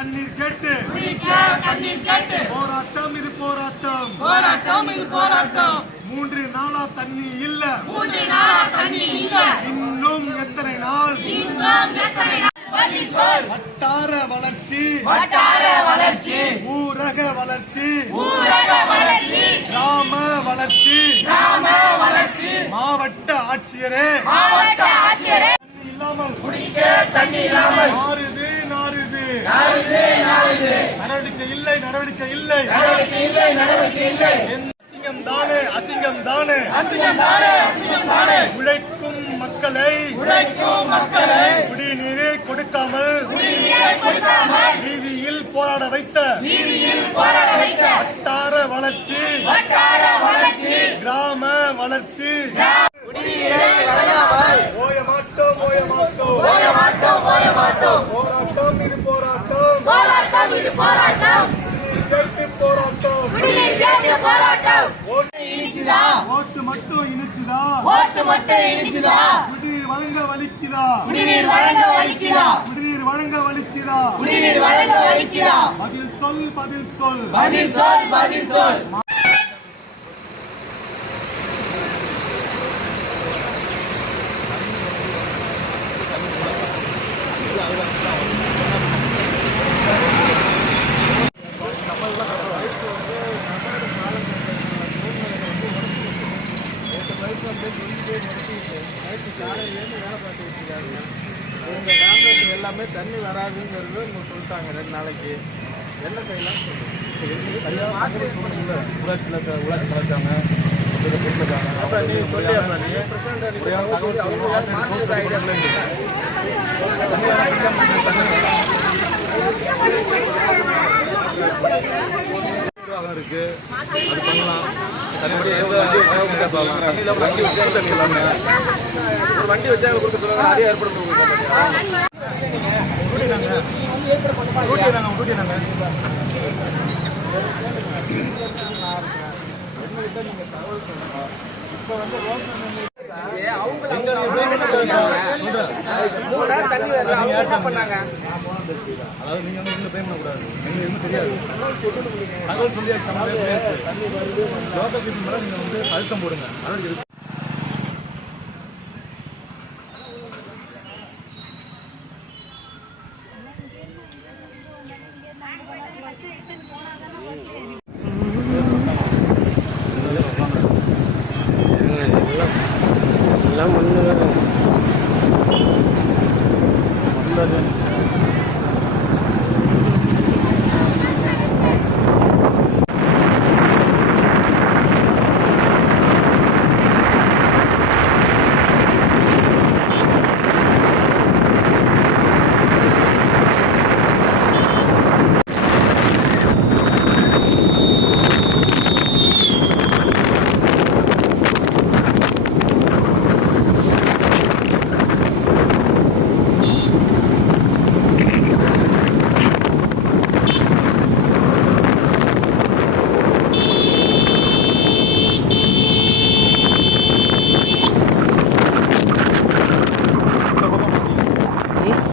தண்ணீர் கேட்டு போராட்டம் இது போராட்டம் 3 நாளா தண்ணி இல்ல இன்னும் எத்தனை நாள் வட்டார வளர்ச்சி ஊரக வளர்ச்சி கிராம வளர்ச்சி மாவட்ட ஆட்சியரே இல்லாமல் குடிக்க தண்ணி இல்லாமல் நாறுது நடவடிக்கை இல்லை அசிங்கம் தானே உழைக்கும் மக்களை குடிநீரை கொடுக்காமல் வீதியில் போராட வைத்த வட்டார வளர்ச்சி கிராம வளர்ச்சி ஓய மாட்டோம் போராட்டம் இது போராட்டம் ஓட்டு மட்டும் இனிச்சுதா குடிநீர் வழங்க வலிக்குதா பதில் சொல் எல்லாமே தண்ணி வராதுங்கிறது சொல்லிட்டாங்க 2 நாளைக்கு. என்ன செய்யலாம் ஊராட்சி கலைச்சாங்க. இருக்கு அது பண்ணலாம். ஒரு வண்டி வச்சா கொடுக்க சொல்லுங்க. அதே ஏற்பாடு நீங்க தகவல் சொல்லுங்க. இப்ப வந்து அதாவது நீங்க வந்து இதுல பேர் கூடாது. எங்களுக்கு தெரியாது. தகவல் சொல்லி நீங்க வந்து அழுத்தம் போடுங்க.